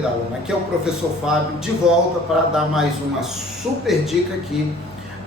querida aluna, aqui é o professor Fábio, de volta para dar mais uma super dica aqui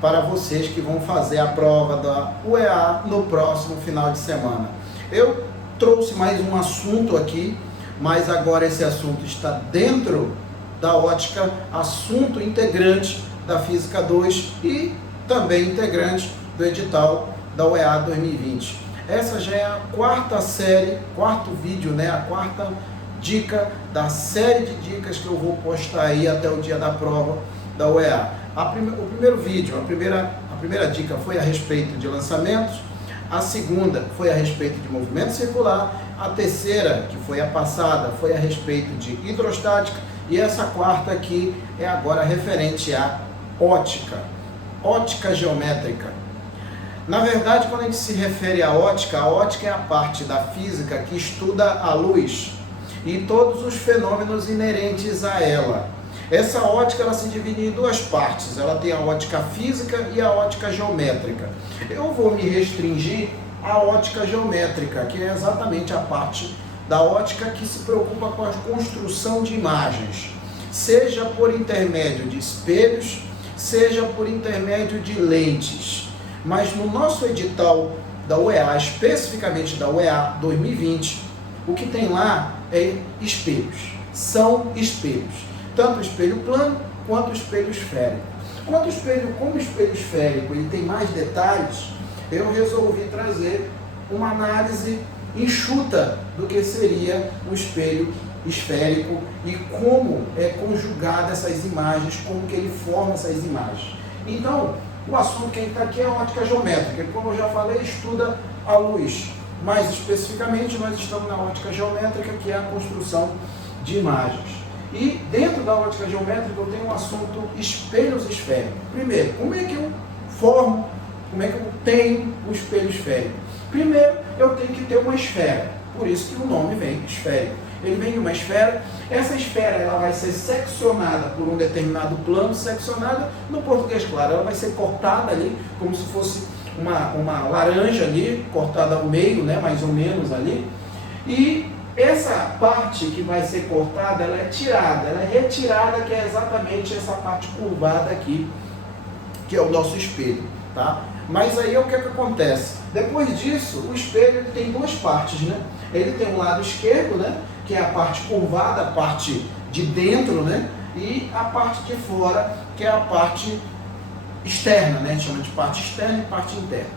para vocês que vão fazer a prova da UEA no próximo final de semana. Eu trouxe mais um assunto aqui, mas agora esse assunto está dentro da ótica, assunto integrante da Física 2 e também integrante do edital da UEA 2020. Essa já é a quarta série, quarto vídeo, né? A quarta dica da série de dicas que eu vou postar aí até o dia da prova da UEA. O primeiro vídeo, a primeira dica foi a respeito de lançamentos, a segunda foi a respeito de movimento circular, a terceira, que foi a passada, foi a respeito de hidrostática, e essa quarta aqui é agora referente à ótica, ótica geométrica. Na verdade, quando a gente se refere à ótica, a ótica é a parte da física que estuda a luz e todos os fenômenos inerentes a ela. Essa ótica ela se divide em duas partes, ela tem a ótica física e a ótica geométrica. Eu vou me restringir à ótica geométrica, que é exatamente a parte da ótica que se preocupa com a construção de imagens, seja por intermédio de espelhos, seja por intermédio de lentes. Mas no nosso edital da UEA, especificamente da UEA 2020, o que tem lá é espelhos. São espelhos. Tanto o espelho plano quanto o espelho esférico. Como o espelho esférico ele tem mais detalhes, eu resolvi trazer uma análise enxuta do que seria um espelho esférico e como é conjugada essas imagens, como que ele forma essas imagens. Então, o assunto que está aqui é a ótica geométrica, como eu já falei, estuda a luz. Mais especificamente, nós estamos na ótica geométrica, que é a construção de imagens. E dentro da ótica geométrica eu tenho um assunto espelhos esféricos. Primeiro, como é que eu formo, como é que eu tenho um espelho esférico? Primeiro, eu tenho que ter uma esfera, por isso que o nome vem esférico. Ele vem de uma esfera, essa esfera ela vai ser seccionada por um determinado plano, seccionada, no português claro, ela vai ser cortada ali, como se fosse uma laranja ali, cortada ao meio, né, mais ou menos ali, e essa parte que vai ser cortada, ela é tirada, ela é retirada, que é exatamente essa parte curvada aqui, que é o nosso espelho, tá? Mas aí o que acontece? Depois disso, o espelho ele tem duas partes, né? Ele tem um lado esquerdo, né? Que é a parte curvada, a parte de dentro, né? E a parte de fora, que é a parte externa, né? A gente chama de parte externa e parte interna.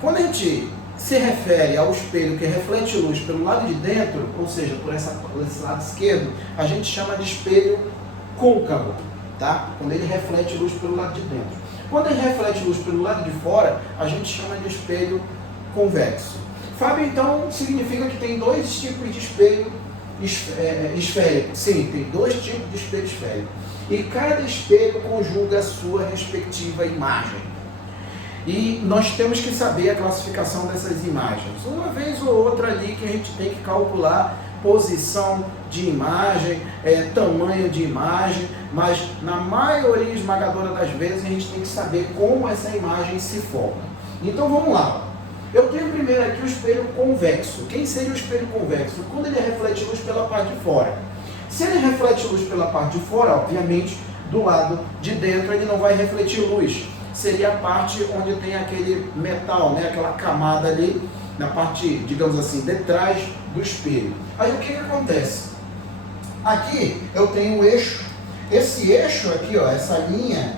Quando a gente se refere ao espelho que reflete luz pelo lado de dentro, ou seja, por esse lado esquerdo, a gente chama de espelho côncavo, tá? Quando ele reflete luz pelo lado de dentro. Quando ele reflete luz pelo lado de fora, a gente chama de espelho convexo. Fábio, então, significa que tem dois tipos de espelho esférico. Sim, tem dois tipos de espelho esférico. E cada espelho conjuga a sua respectiva imagem. E nós temos que saber a classificação dessas imagens. Uma vez ou outra ali que a gente tem que calcular posição de imagem, tamanho de imagem, mas na maioria esmagadora das vezes a gente tem que saber como essa imagem se forma. Então vamos lá. Eu tenho primeiro aqui o espelho convexo. Quem seria o espelho convexo? Quando ele reflete luz pela parte de fora. Se ele reflete luz pela parte de fora, obviamente, do lado de dentro ele não vai refletir luz. Seria a parte onde tem aquele metal, né? Aquela camada ali, na parte, digamos assim, de trás do espelho. Aí o que acontece? Aqui eu tenho o eixo. Esse eixo aqui, ó, essa linha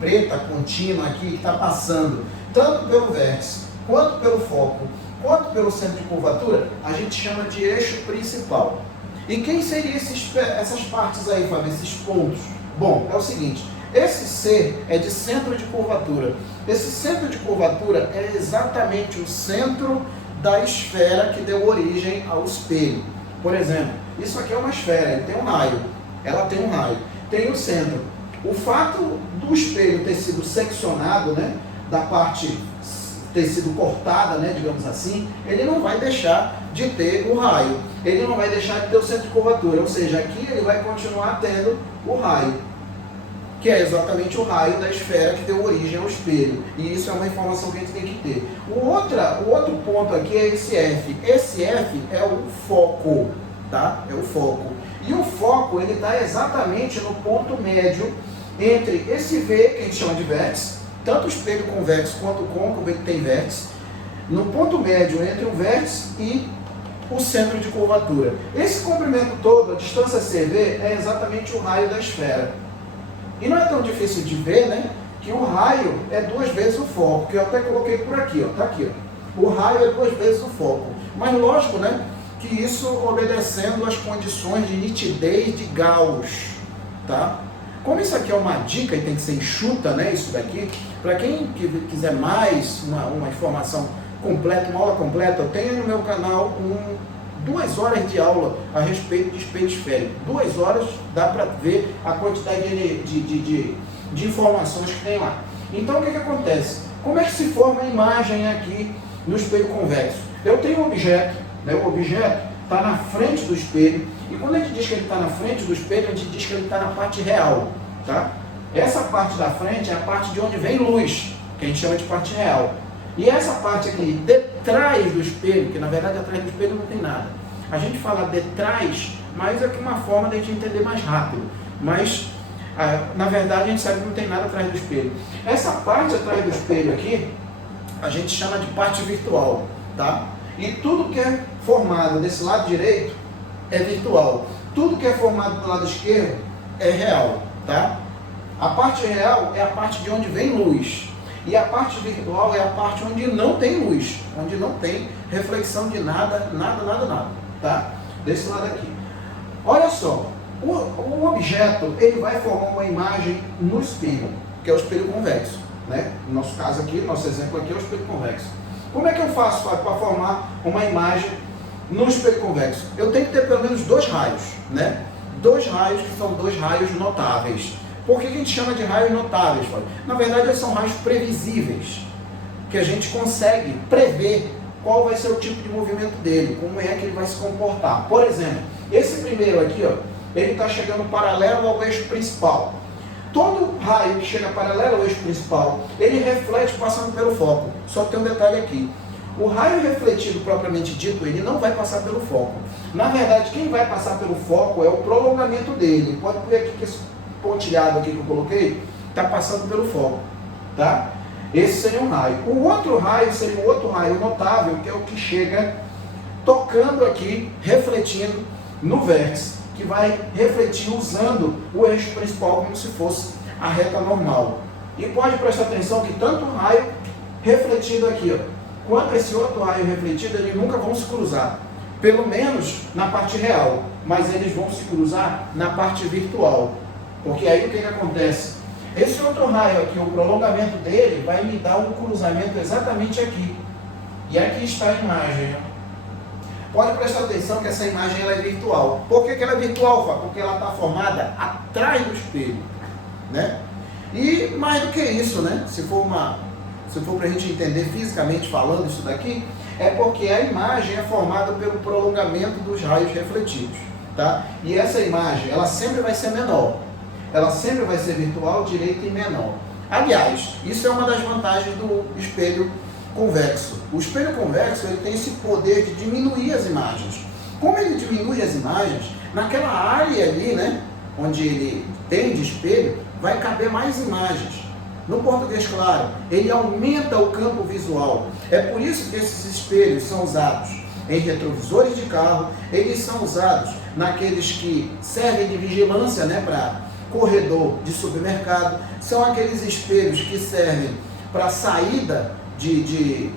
preta contínua aqui que está passando tanto pelo vértice, quanto pelo foco, quanto pelo centro de curvatura, a gente chama de eixo principal. E quem seriam essas partes aí, Fábio, esses pontos? Bom, é o seguinte, esse C é de centro de curvatura. Esse centro de curvatura é exatamente o centro da esfera que deu origem ao espelho. Por exemplo, isso aqui é uma esfera, ele tem um raio, ela tem um raio, tem o centro. O fato do espelho ter sido seccionado, né, da parte ter sido cortada, né, digamos assim, ele não vai deixar de ter o raio, ele não vai deixar de ter o centro de curvatura, ou seja, aqui ele vai continuar tendo o raio, que é exatamente o raio da esfera que deu origem ao espelho, e isso é uma informação que a gente tem que ter. O outro ponto aqui é esse F é o foco, tá? É o foco. E o foco, ele está exatamente no ponto médio entre esse V, que a gente chama de vértice, tanto o espelho convexo quanto o côncavo, ele tem vértice, no ponto médio entre o vértice e o centro de curvatura. Esse comprimento todo, a distância CV, é exatamente o raio da esfera. E não é tão difícil de ver, né? Que o raio é 2 vezes o foco, que eu até coloquei por aqui, ó, tá aqui, ó. O raio é 2 vezes o foco. Mas lógico, né? Que isso obedecendo às condições de nitidez de Gauss, tá? Como isso aqui é uma dica e tem que ser enxuta, né? Isso daqui, para quem quiser mais uma informação completa, uma aula completa, eu tenho no meu canal 2 horas de aula a respeito de espelho esférico. 2 horas dá para ver a quantidade de informações que tem lá. Então o que acontece? Como é que se forma a imagem aqui no espelho convexo? Eu tenho um objeto, né? O objeto está na frente do espelho, e quando a gente diz que ele está na frente do espelho, a gente diz que ele está na parte real, tá? Essa parte da frente é a parte de onde vem luz, que a gente chama de parte real. E essa parte aqui, detrás do espelho, que na verdade atrás do espelho não tem nada. A gente fala detrás, mas é uma forma de a gente entender mais rápido. Mas, na verdade, a gente sabe que não tem nada atrás do espelho. Essa parte atrás do espelho aqui, a gente chama de parte virtual, tá? E tudo que é formado desse lado direito é virtual. Tudo que é formado do lado esquerdo é real, tá? A parte real é a parte de onde vem luz. E a parte virtual é a parte onde não tem luz, onde não tem reflexão de nada, tá? Desse lado aqui. Olha só, o objeto, ele vai formar uma imagem no espelho, que é o espelho convexo, né? No nosso caso aqui, nosso exemplo aqui é o espelho convexo. Como é que eu faço, Fábio, para formar uma imagem no espelho convexo? Eu tenho que ter pelo menos 2 raios, né? 2 raios que são 2 raios notáveis. Por que a gente chama de raios notáveis, Fábio? Na verdade, eles são raios previsíveis, que a gente consegue prever qual vai ser o tipo de movimento dele, como é que ele vai se comportar. Por exemplo, esse primeiro aqui, ó, ele está chegando paralelo ao eixo principal. Todo raio que chega paralelo ao eixo principal, ele reflete passando pelo foco. Só que tem um detalhe aqui. O raio refletido, propriamente dito, ele não vai passar pelo foco. Na verdade, quem vai passar pelo foco é o prolongamento dele. Pode ver aqui que esse pontilhado aqui que eu coloquei está passando pelo foco, tá? Esse seria um raio. O outro raio seria um outro raio notável, que é o que chega tocando aqui, refletindo no vértice, que vai refletir usando o eixo principal como se fosse a reta normal. E pode prestar atenção que tanto o raio refletido aqui, ó, quanto esse outro raio refletido, eles nunca vão se cruzar. Pelo menos na parte real, mas eles vão se cruzar na parte virtual. Porque aí o que acontece? Esse outro raio aqui, o prolongamento dele, vai me dar um cruzamento exatamente aqui. E aqui está a imagem. Pode prestar atenção que essa imagem ela é virtual. Por que ela é virtual, Fábio? Porque ela está formada atrás do espelho, né? E mais do que isso, né? Se for para a gente entender fisicamente falando isso daqui, é porque a imagem é formada pelo prolongamento dos raios refletidos, tá? E essa imagem, ela sempre vai ser menor. Ela sempre vai ser virtual, direita e menor. Aliás, isso é uma das vantagens do espelho convexo. O espelho convexo, ele tem esse poder de diminuir as imagens. Como ele diminui as imagens, naquela área ali, né, onde ele tem de espelho, vai caber mais imagens. No português claro, ele aumenta o campo visual. É por isso que esses espelhos são usados em retrovisores de carro, eles são usados naqueles que servem de vigilância, né, para corredor de supermercado, são aqueles espelhos que servem para saída de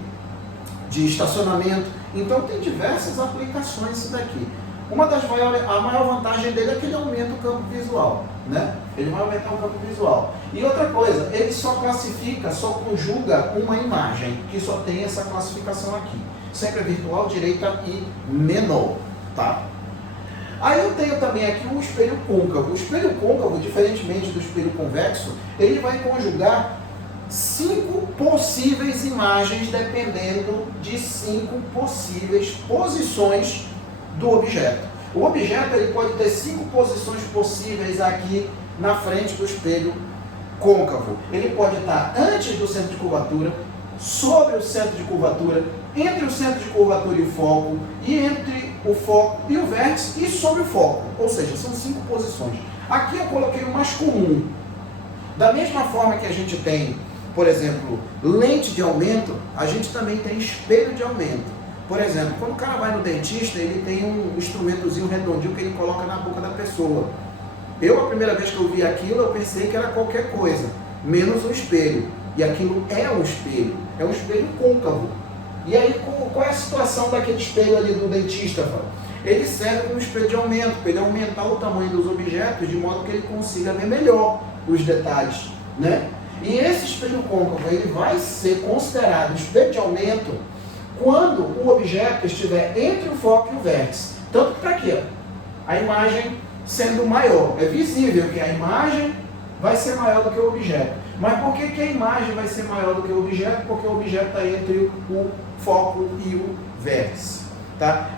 estacionamento. Então tem diversas aplicações isso daqui. A maior vantagem dele é que ele aumenta o campo visual, né? Ele vai aumentar o campo visual. E outra coisa, ele só classifica, só conjuga uma imagem, que só tem essa classificação aqui. Sempre virtual, direita e menor, tá? Aí eu tenho também aqui o espelho côncavo. O espelho côncavo, diferentemente do espelho convexo, ele vai conjugar 5 possíveis imagens dependendo de 5 possíveis posições do objeto. O objeto ele pode ter 5 posições possíveis aqui na frente do espelho côncavo. Ele pode estar antes do centro de curvatura, sobre o centro de curvatura, entre o centro de curvatura e o foco e entre o foco e o vértice e sobre o foco, ou seja, são 5 posições. Aqui eu coloquei o mais comum. Da mesma forma que a gente tem, por exemplo, lente de aumento, a gente também tem espelho de aumento. Por exemplo, quando o cara vai no dentista, ele tem um instrumentozinho redondinho que ele coloca na boca da pessoa. A primeira vez que eu vi aquilo, eu pensei que era qualquer coisa, menos um espelho. E aquilo é um espelho côncavo. E aí, qual é a situação daquele espelho ali do dentista, Fábio? Ele serve como espelho de aumento, para ele aumentar o tamanho dos objetos, de modo que ele consiga ver melhor os detalhes, né? E esse espelho côncavo, ele vai ser considerado espelho de aumento quando o objeto estiver entre o foco e o vértice. Tanto que para quê? A imagem sendo maior. É visível que a imagem vai ser maior do que o objeto. Mas por que a imagem vai ser maior do que o objeto? Porque o objeto está entre o foco e o vértice. Tá?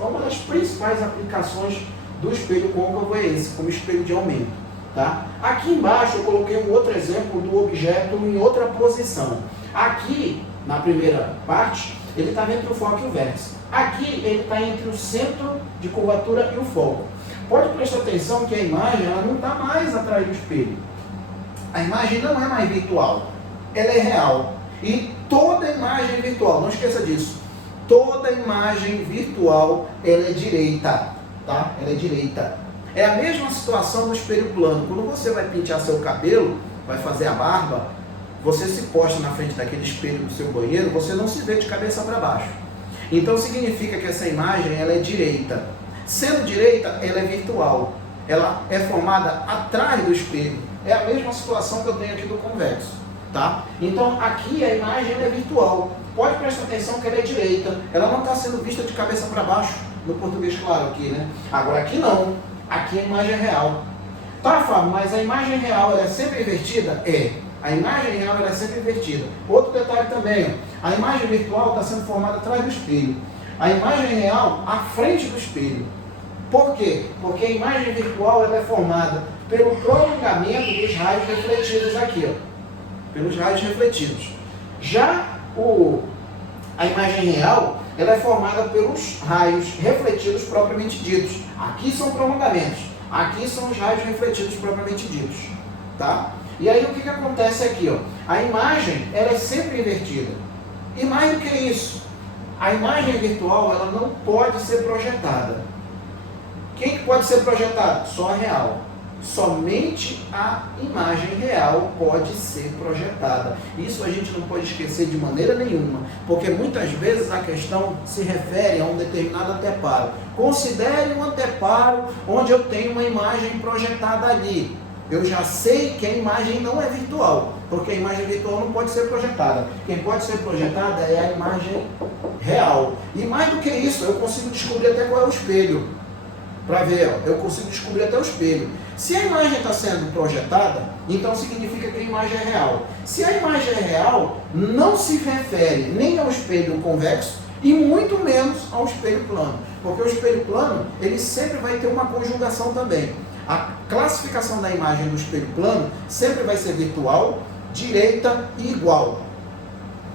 Uma das principais aplicações do espelho côncavo é esse, como espelho de aumento. Tá? Aqui embaixo eu coloquei um outro exemplo do objeto em outra posição. Aqui, na primeira parte, ele está entre o foco e o vértice. Aqui ele está entre o centro de curvatura e o foco. Pode prestar atenção que a imagem ela não está mais atrás do espelho. A imagem não é mais virtual, ela é real. E toda imagem virtual, não esqueça disso, toda imagem virtual ela é direita, tá? Ela é direita. É a mesma situação do espelho plano. Quando você vai pentear seu cabelo, vai fazer a barba, você se posta na frente daquele espelho do seu banheiro, você não se vê de cabeça para baixo. Então significa que essa imagem ela é direita. Sendo direita, ela é virtual. Ela é formada atrás do espelho. É a mesma situação que eu tenho aqui do convexo, tá? Então aqui a imagem ela é virtual. Pode prestar atenção que ela é direita. Ela não está sendo vista de cabeça para baixo, no português claro aqui, né? Agora aqui não. Aqui a imagem é real. Tá, Fábio, mas a imagem real ela é sempre invertida? É. A imagem real ela é sempre invertida. Outro detalhe também, ó. A imagem virtual está sendo formada atrás do espelho. A imagem real à frente do espelho. Por quê? Porque a imagem virtual ela é formada pelo prolongamento dos raios refletidos aqui, ó. Pelos raios refletidos. Já a imagem real ela é formada pelos raios refletidos propriamente ditos. Aqui são prolongamentos, aqui são os raios refletidos propriamente ditos, tá? E aí o que acontece aqui, ó? A imagem ela é sempre invertida. E mais do que isso, a imagem virtual ela não pode ser projetada. Quem que pode ser projetado? Só a real. Somente a imagem real pode ser projetada. Isso a gente não pode esquecer de maneira nenhuma, porque muitas vezes a questão se refere a um determinado anteparo. Considere um anteparo onde eu tenho uma imagem projetada ali. Eu já sei que a imagem não é virtual, porque a imagem virtual não pode ser projetada. Quem pode ser projetada é a imagem real. E mais do que isso, eu consigo descobrir até qual é o espelho. Para ver, ó, eu consigo descobrir até o espelho. Se a imagem está sendo projetada, então significa que a imagem é real. Se a imagem é real, não se refere nem ao espelho convexo e muito menos ao espelho plano. Porque o espelho plano, ele sempre vai ter uma conjugação também. A classificação da imagem do espelho plano sempre vai ser virtual, direita e igual.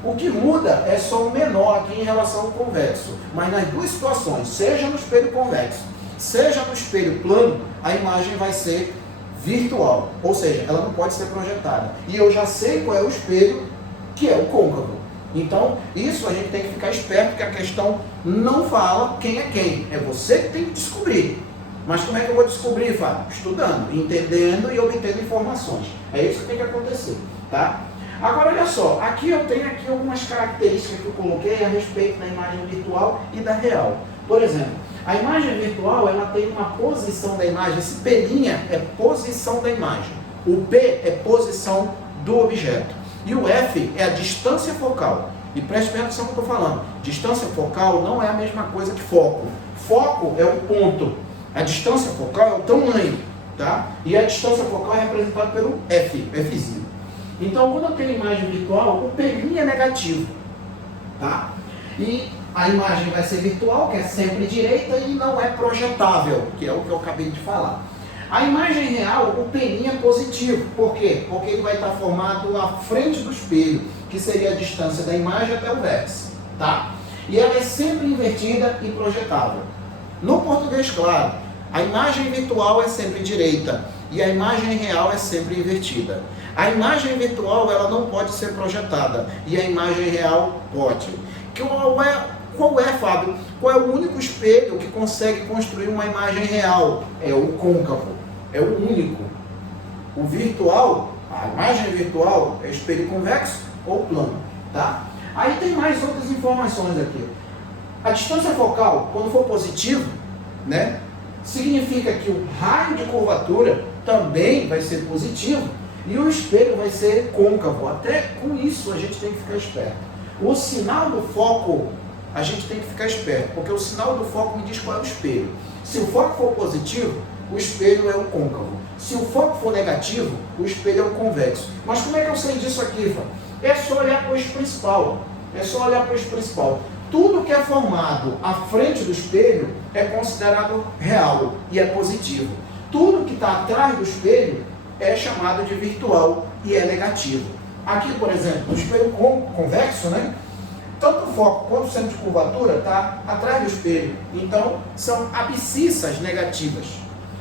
O que muda é só o menor aqui em relação ao convexo. Mas nas duas situações, seja no espelho convexo, seja no espelho plano, a imagem vai ser virtual, ou seja, ela não pode ser projetada. E eu já sei qual é o espelho, que é o côncavo. Então, isso a gente tem que ficar esperto, que a questão não fala quem é quem. É você que tem que descobrir. Mas como é que eu vou descobrir, Fábio? Estudando, entendendo e obtendo informações. É isso que tem que acontecer, tá? Agora, olha só, aqui eu tenho algumas características que eu coloquei a respeito da imagem virtual e da real. Por exemplo, a imagem virtual, ela tem uma posição da imagem, esse P' é posição da imagem, o P é posição do objeto, e o F é a distância focal. E preste bem atenção no que eu estou falando, distância focal não é a mesma coisa que foco. Foco é o ponto, a distância focal é o tamanho, tá? E a distância focal é representada pelo F, Fzinho. Então, quando eu tenho imagem virtual, o P' é negativo, tá? E a imagem vai ser virtual, que é sempre direita, e não é projetável, que é o que eu acabei de falar. A imagem real, o P' é positivo. Por quê? Porque ele vai estar formado à frente do espelho, que seria a distância da imagem até o vértice, tá? e ela é sempre invertida e projetável. No português claro, a imagem virtual é sempre direita e a imagem real é sempre invertida. A imagem virtual ela não pode ser projetada e a imagem real pode. Qual é, Fábio? Qual é o único espelho que consegue construir uma imagem real? É o côncavo, é o único. O virtual, a imagem virtual é espelho convexo ou plano, tá? Aí tem mais outras informações aqui. A distância focal, quando for positivo, né, significa que o raio de curvatura também vai ser positivo e o espelho vai ser côncavo. Até com isso a gente tem que ficar esperto. O sinal do foco, a gente tem que ficar esperto, porque o sinal do foco me diz qual é o espelho. Se o foco for positivo, o espelho é o côncavo. Se o foco for negativo, o espelho é o convexo. Mas como é que eu sei disso aqui, Fábio? É só olhar para o eixo principal. É só olhar para o eixo principal. Tudo que é formado à frente do espelho é considerado real e é positivo. Tudo que está atrás do espelho é chamado de virtual e é negativo. Aqui, por exemplo, no espelho convexo, né? Tanto o foco quanto o centro de curvatura está atrás do espelho. Então, são abscissas negativas.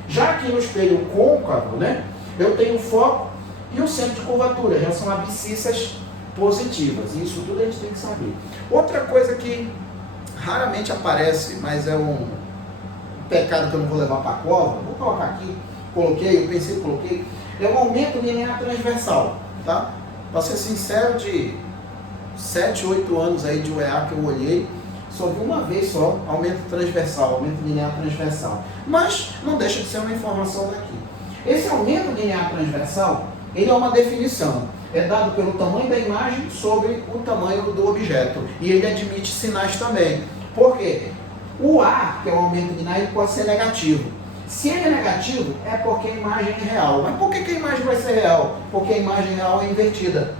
Já aqui no espelho côncavo, né? Eu tenho o foco e o centro de curvatura. Já são abscissas positivas. Isso tudo a gente tem que saber. Outra coisa que raramente aparece, mas é um pecado que eu não vou levar para a cova, vou colocar aqui, coloquei, eu pensei que coloquei, é o aumento linear transversal, tá? Para ser sincero, de 7, 8 anos aí de UEA que eu olhei, só vi uma vez só aumento transversal, aumento linear transversal. Mas não deixa de ser uma informação daqui. Esse aumento linear transversal, ele é uma definição. É dado pelo tamanho da imagem sobre o tamanho do objeto. E ele admite sinais também. Por quê? O A, que é o aumento linear, ele pode ser negativo. Se ele é negativo, é porque a imagem é real. Mas por que a imagem vai ser real? Porque a imagem real é invertida.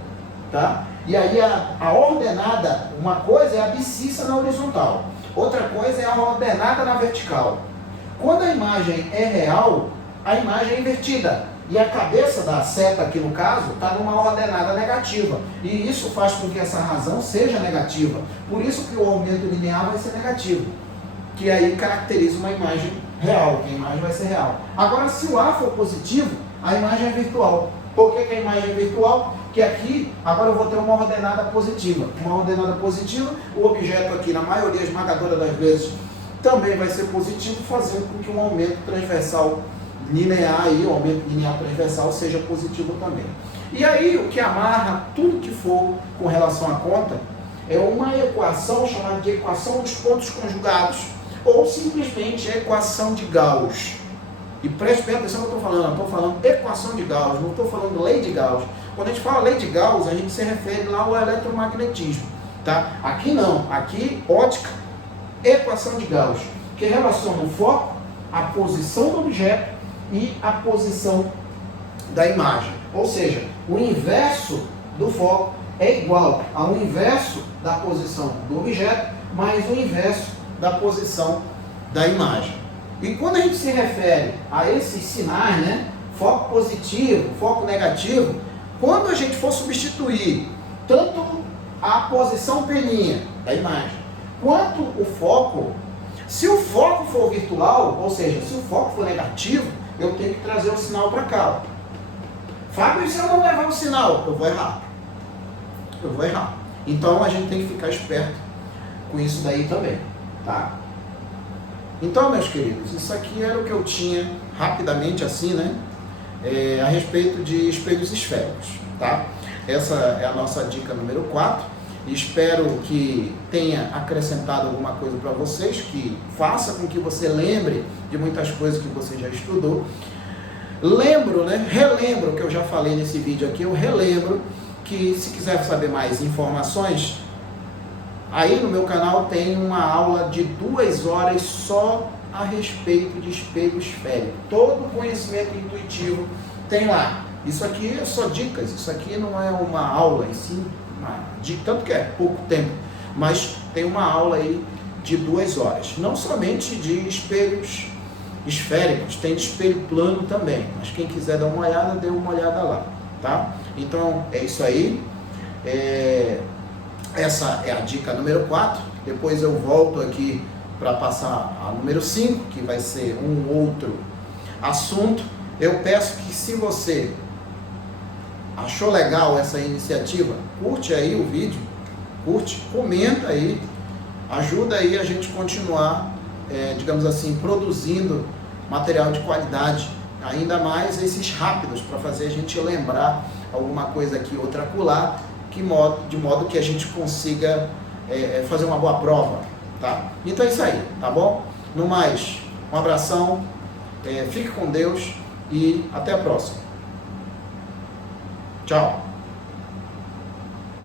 Tá? E aí a ordenada, uma coisa é a abscissa na horizontal. Outra coisa é a ordenada na vertical. Quando a imagem é real, a imagem é invertida. E a cabeça da seta aqui no caso está numa ordenada negativa. E isso faz com que essa razão seja negativa. Por isso que o aumento linear vai ser negativo. Que aí caracteriza uma imagem real, que a imagem vai ser real. Agora, se o A for positivo, a imagem é virtual. Por que a imagem é virtual? Que aqui, agora eu vou ter uma ordenada positiva. Uma ordenada positiva, o objeto aqui, na maioria esmagadora das vezes, também vai ser positivo, fazendo com que um aumento transversal linear aí, o aumento linear transversal seja positivo também. E aí o que amarra tudo que for com relação à conta é uma equação chamada de equação dos pontos conjugados ou simplesmente equação de Gauss. E preste bem atenção no que eu estou falando, eu estou falando equação de Gauss, não estou falando lei de Gauss. Quando a gente fala lei de Gauss, a gente se refere lá ao eletromagnetismo, tá? Aqui não, aqui ótica, equação de Gauss, que relaciona o foco, a posição do objeto e a posição da imagem. Ou seja, o inverso do foco é igual ao inverso da posição do objeto, mais o inverso da posição da imagem. E quando a gente se refere a esses sinais, né, foco positivo, foco negativo, quando a gente for substituir tanto a posição peninha da imagem, quanto o foco, se o foco for virtual, ou seja, se o foco for negativo, eu tenho que trazer o sinal para cá. Fábio, e se eu não levar o sinal? Eu vou errar. Eu vou errar. Então a gente tem que ficar esperto com isso daí também, tá? Então, meus queridos, isso aqui era o que eu tinha rapidamente assim, né? A respeito de espelhos esféricos, tá? Essa é a nossa dica número 4. Espero que tenha acrescentado alguma coisa para vocês, que faça com que você lembre de muitas coisas que você já estudou. Lembro, né? Relembro o que eu já falei nesse vídeo aqui, eu relembro que se quiser saber mais informações, aí no meu canal tem uma aula de 2 horas só a respeito de espelho esférico. Todo conhecimento intuitivo tem lá. Isso aqui é só dicas, isso aqui não é uma aula, e sim uma dica, tanto que é pouco tempo, mas tem uma aula aí de 2 horas. Não somente de espelhos esféricos, tem de espelho plano também. Mas quem quiser dar uma olhada, dê uma olhada lá, tá? Então é isso aí. Essa é a dica número 4. Depois eu volto aqui para passar a número 5, que vai ser um outro assunto. Eu peço que, se você achou legal essa iniciativa, curte aí o vídeo, curte, comenta aí, ajuda aí a gente continuar, digamos assim, produzindo material de qualidade, ainda mais esses rápidos, para fazer a gente lembrar alguma coisa aqui, outra acolá, de modo que a gente consiga fazer uma boa prova, tá? Então é isso aí, tá bom? No mais, um abração, fique com Deus e até a próxima. Tchau!